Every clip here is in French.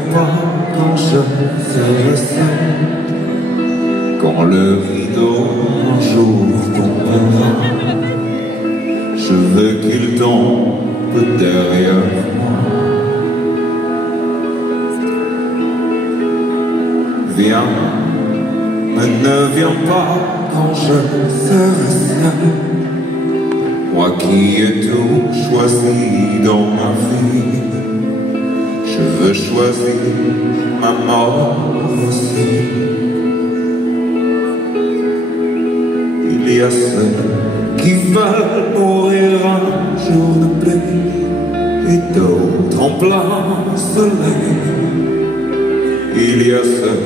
viens pas quand je serai seul, quand le rideau un jour tombera. Je veux qu'il tombe derrière moi. Viens, mais ne viens pas quand je serai seul, moi qui ai tout choisi dans ma vie. Je veux choisir ma mort aussi. Il y a ceux qui veulent mourir un jour de pluie et d'autres en plein soleil. Il y a ceux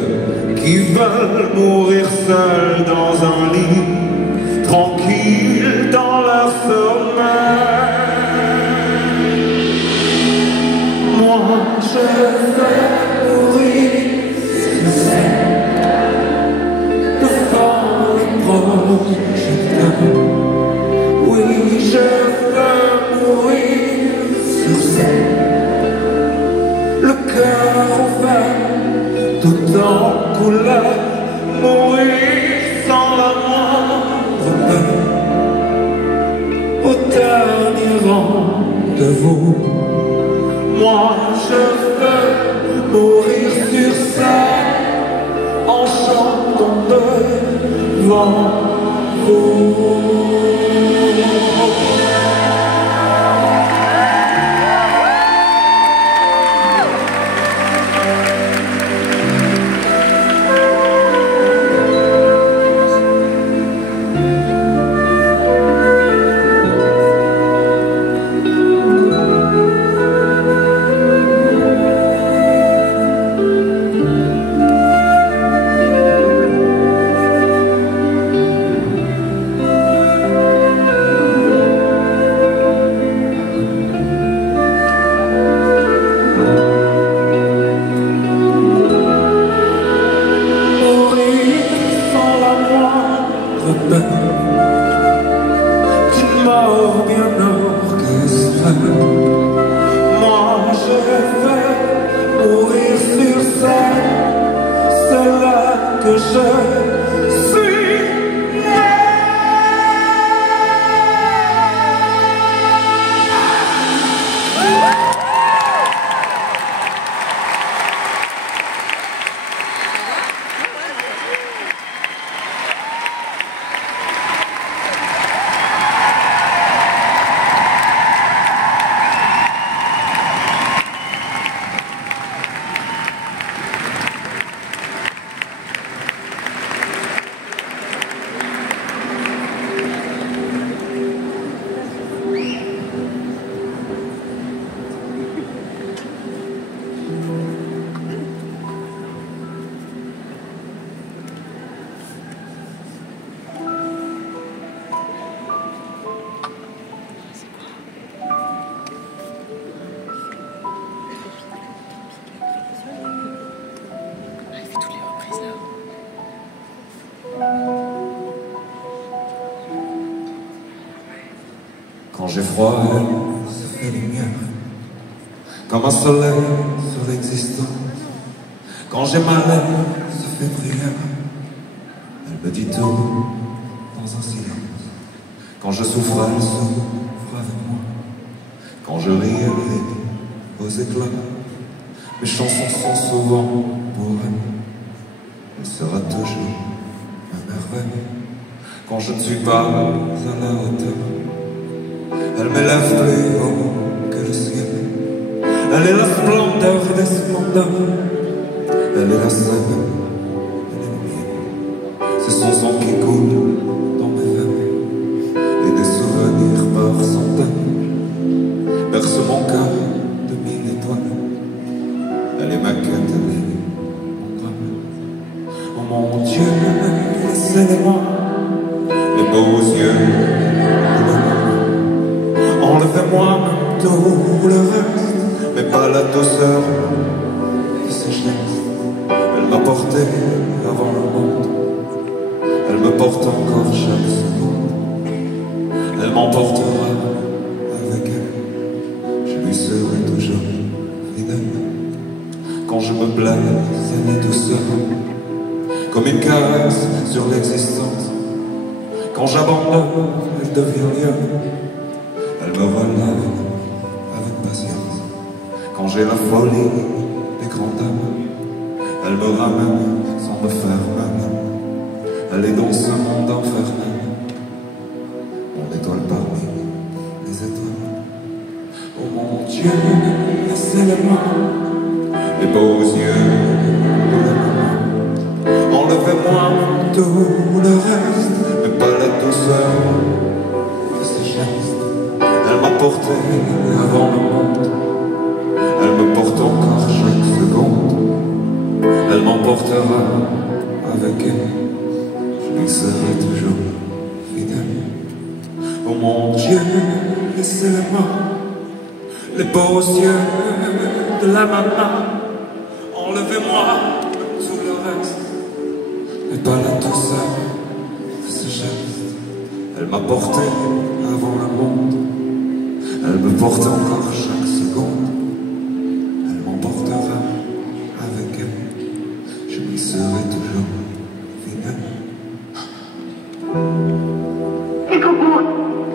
qui veulent mourir seuls dans un lit, tranquilles dans leur sommeil. Moi, je veux mourir sur scène, devant le projecteur. Oui, je veux mourir sur scène, le cœur ouvert, tout en couleur, mourir sans la moindre peur, au dernier rendez-vous. Moi je veux mourir sur scène, en chantant devant vous. D'une mort bien orchestrée. Moi je veux mourir sur scène, c'est là que je suis né. Quand j'ai froid, elle se fait lumière, comme un soleil sur l'existence. Quand j'ai mal, elle se fait prière, elle me dit tout dans un silence. Quand je souffre, elle souffre avec moi. Quand je ris, elle rit aux éclats. Mes chansons sont souvent pour elle. Elle sera toujours ma merveille. Quand je ne suis pas à la hauteur, elle m'élève plus haut que le ciel. Elle est la splendeur des splendeurs. Elle est la seule, elle est le mien. C'est son sang qui coule dans mes veines, et des souvenirs par centaines berce mon cœur de mille étoiles. Elle est ma quête, elle est mon drame. Oh mon Dieu, laissez-moi les beaux yeux de l'amour. Enlevez-moi tout le reste, mais pas la douceur de ses gestes. Elle m'a porté avant le monde, elle me porte encore chaque seconde. Elle m'emportera avec elle, je lui serai toujours fidèle. quand je me blesse et douceur, comme une caresse sur l'existence. Quand j'abandonne, elle devient lien, elle me relève avec patience. Quand j'ai la folie des grandes dames, elle me ramène sans me faire mal. Elle est dans ce monde infernal, mon étoile parmi les étoiles. Oh mon Dieu, laissez-les-moi, les beaux yeux de la maman. Enlevez-moi tout le reste, mais pas la douceur de ses gestes. Elle m'a porté avant le monde, elle me porte encore chaque seconde. Elle m'emportera avec elle, je lui serai toujours fidèle. Oh mon Dieu, laissez-les-moi, les beaux yeux de la maman. Enlevez-moi tout le reste, mais pas la douceur de ce geste. Elle m'a porté avant le monde, elle me porte encore chaque seconde. Elle m'emportera avec elle, je lui serai toujours fidèle. Et coucou,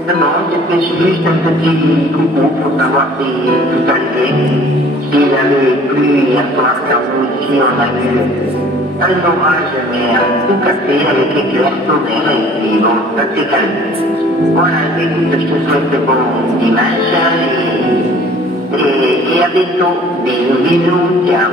demande, mais je juste un petit coucou pour savoir si tout allait. S'il avait plu hier soir, car nous ici on a eu un orage, mais un coup cassé avec éclairs solaires, et puis bon, ça s'est calmé. Voilà, écoute, je te souhaite de bon dimanche, et à bientôt. Bisous, bisous, ciao.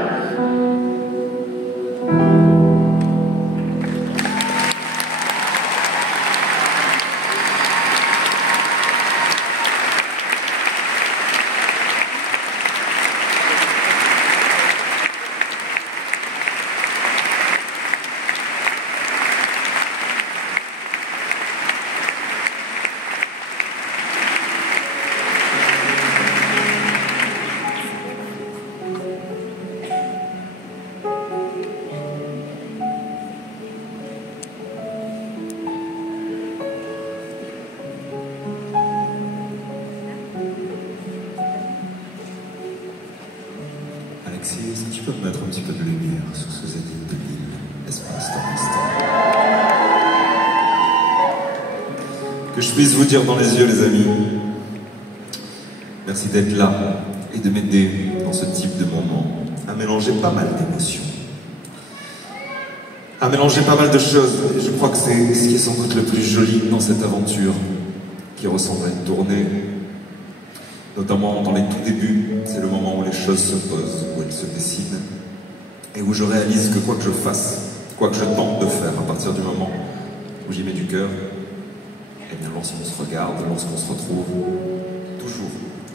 Alexis, est-ce que tu peux me mettre un petit peu de lumière sur ce zénith de Lille, espace dans l'instant? Que je puisse vous dire dans les yeux, les amis, merci d'être là et de m'aider dans ce type de moment à mélanger pas mal d'émotions, à mélanger pas mal de choses. Et je crois que c'est ce qui est sans doute le plus joli dans cette aventure qui ressemble à une tournée. Notamment dans les tout débuts, c'est le moment où les choses se posent, où elles se dessinent, et où je réalise que quoi que je fasse, quoi que je tente de faire, à partir du moment où j'y mets du cœur, et bien lorsqu'on se regarde, lorsqu'on se retrouve,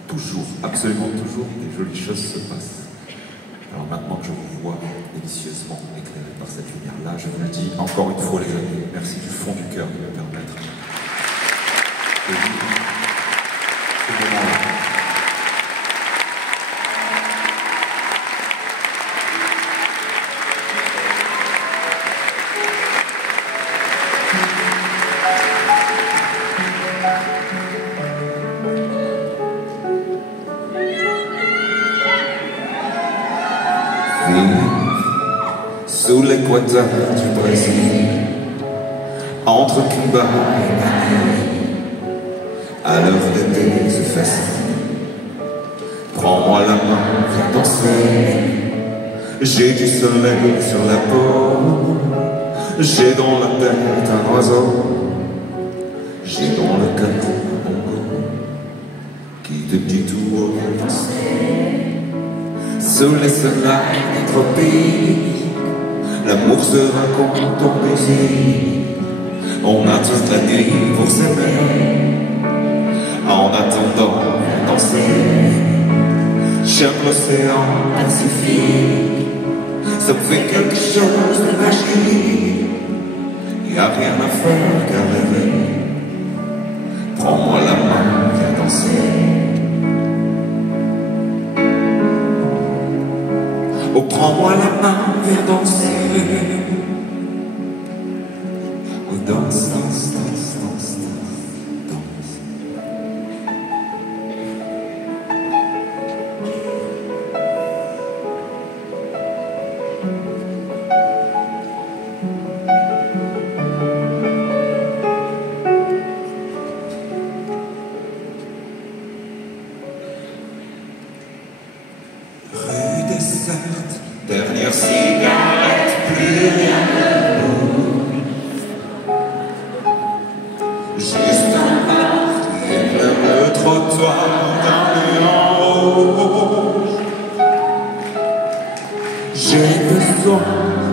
toujours, absolument toujours, des jolies choses se passent. Alors maintenant que je vous vois délicieusement éclairé par cette lumière-là, je vous le dis encore une fois, les amis, merci du fond du cœur de me permettre de vivre ce moment-là. Sous l'équateur du Brésil, entre Cuba et Miami, à l'heure d'été se festin. Prends-moi la main, viens danser. J'ai du soleil sur la peau, j'ai dans la tête un oiseau, j'ai dans le cœur un bongo qui te dit tout haut danser. Sous les soleils des tropiques, l'amour se raconte en musique. On a toute la nuit pour s'aimer. En attendant, viens danser. J'aime l'océan Pacifique, ça me fait quelque chose de magique. Y a rien à faire qu'à rêver. Prends-moi la main, viens danser. Oh, prends-moi la main, viens danser. Oh, danse, danse, danse, danse, danse. Rue déserte, dernière cigarette, plus rien ne bouge. Juste un bar qui éclaire le trottoir d'un néant rouge. J'ai besoin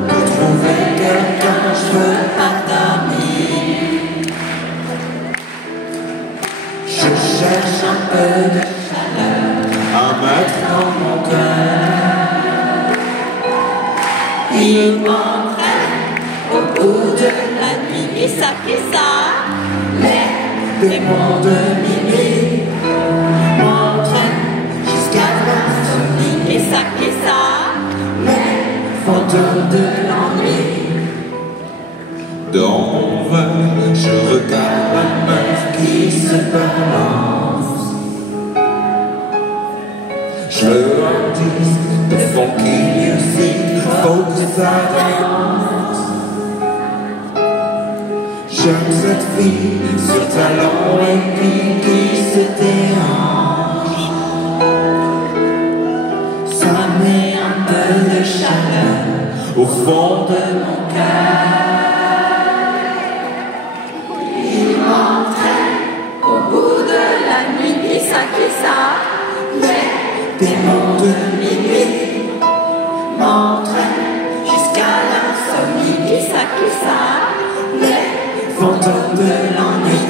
de trouver quelqu'un, je veux pas d'amis. Je cherche un peu de chaleur à mettre dans mon cœur. Il m'entraîne au bout de la nuit, qui ça, les démons de minuit m'entraînent jusqu'à l'insomnie, qui ça, les fantômes de l'ennui. Dans mon verre, je regarde la meuf qui se balance. Je veux un disque de funky music, faut que ça danse. J'aime cette fille sur talon et puis qui se déhanche. Ça met un peu de chaleur au fond de mon cœur. Il m'entraîne au bout de la nuit, qui ça, les démons de minuit m'entraînent jusqu'à l'insomnie, qui ça, les fantômes de l'ennui.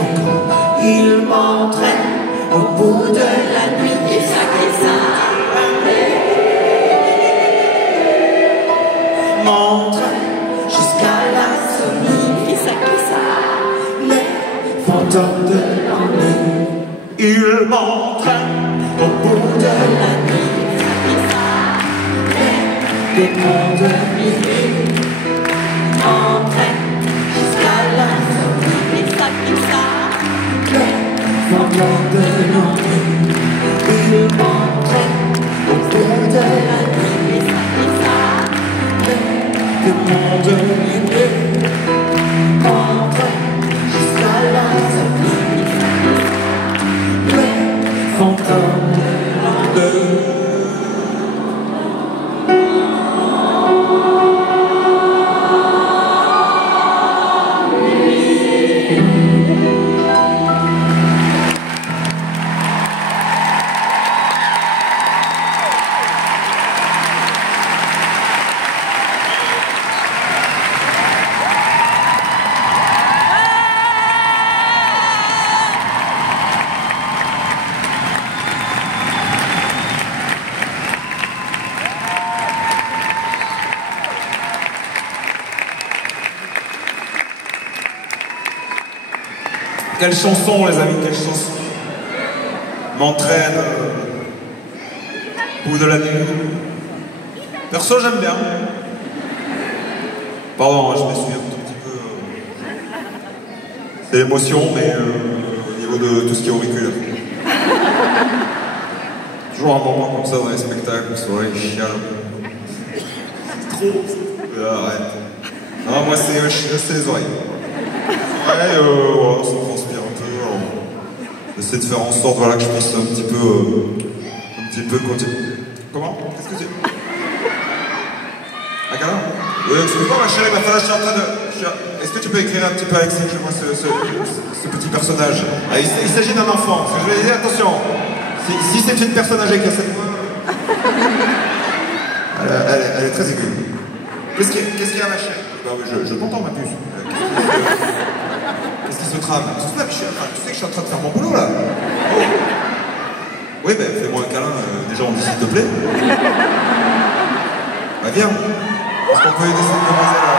Il m'entraîne au bout de la nuit, qui ça, m'entraîne jusqu'à l'insomnie, qui ça, les fantômes de l'ennui. Il m'entraîne au bout de La nuit, les démons de minuit m'entraînent jusqu'à l'insomnie, qui ça, les fantômes de l'ennui. Il m'entraîne au bout de la nuit, qui ça, les démons de minuit m'entraînent jusqu'à l'insomnie, les fantômes de l'ennui. Quelle chanson, les amis, quelle chanson m'entraîne au bout de la nuit. Perso, j'aime bien. Pardon, je m'essuie un tout petit peu. C'est l'émotion, mais au niveau de tout ce qui est auriculaire. Toujours un moment comme ça dans les spectacles, soirée, chiale. C'est trop. Arrête. Non, moi, c'est les oreilles. Ouais, ça me transpire un peu. J'essaie de faire en sorte voilà, que je puisse un petit peu continuer. Comment? Qu'est-ce que tu dis? Ah, câlin? Oui, tu veux pas, ma chérie, ma femme, je suis en train de... Est-ce que tu peux écrire un petit peu, Alexis, que je vois ce petit personnage? Ah, il s'agit d'un enfant. Ce que je vais dire, attention, si c'est une personne âgée qui a cette voix... Elle est très aiguë. Qu'est-ce qu'il y a, ma chérie? Ben, je t'entends, ma puce. Qu'est-ce qui se trame? Tu sais que je suis en train de faire mon boulot, là. Oh. Oui, ben, fais-moi un câlin. Déjà, on dit s'il te plaît. Bah, viens. Est-ce qu'on peut aider cette demoiselle, là?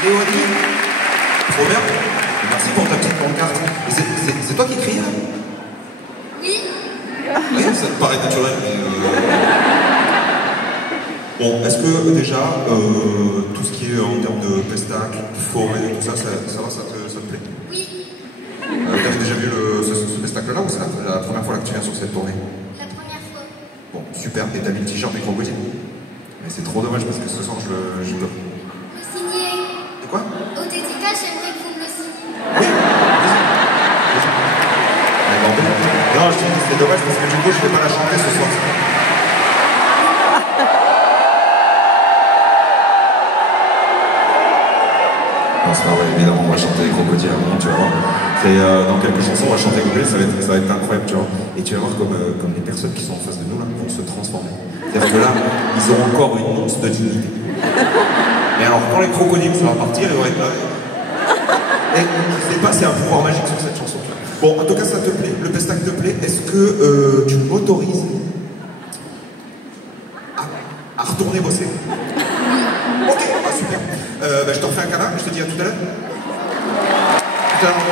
Léonie, trop bien. Merci pour ta petite pancarte. C'est toi qui crie là? Oui. Oui, ça te paraît naturel, mais Bon, est-ce que déjà, tout ce qui est en termes de pestac, forêt, tout ça, ça va, ça te plaît? Oui, T'avais déjà vu ce pestacle-là ou c'est la première fois là que tu viens sur cette tournée? la première fois. Bon, super, et t'as mis le t-shirt des crocodiles. Mais c'est trop dommage parce que ce soir je dois... Le signer. De quoi? Au dédicace, j'aimerais que vous me le signiez. Oui, vas-y. Mais bon, non, je dis c'est dommage parce que du coup je vais pas la chanter ce soir. Non, c'est pas vrai, évidemment, on va chanter les crocodiles à un moment, tu vas voir. Dans quelques chansons, on va chanter couplet, ça va être incroyable, tu vois. Et tu vas voir comme les personnes qui sont en face de nous, là, vont se transformer. C'est-à-dire que là, ils auront encore une once de dignité. Mais alors, quand les crocodiles, ça va partir, ils vont être là. Et je sais pas, c'est un pouvoir magique sur cette chanson. Bon, en tout cas, ça te plaît, le pestac te plaît. Est-ce que tu m'autorises à retourner bosser? Ok, super. Je te refais un câlin, je te dis à tout à l'heure. Tout à l'heure.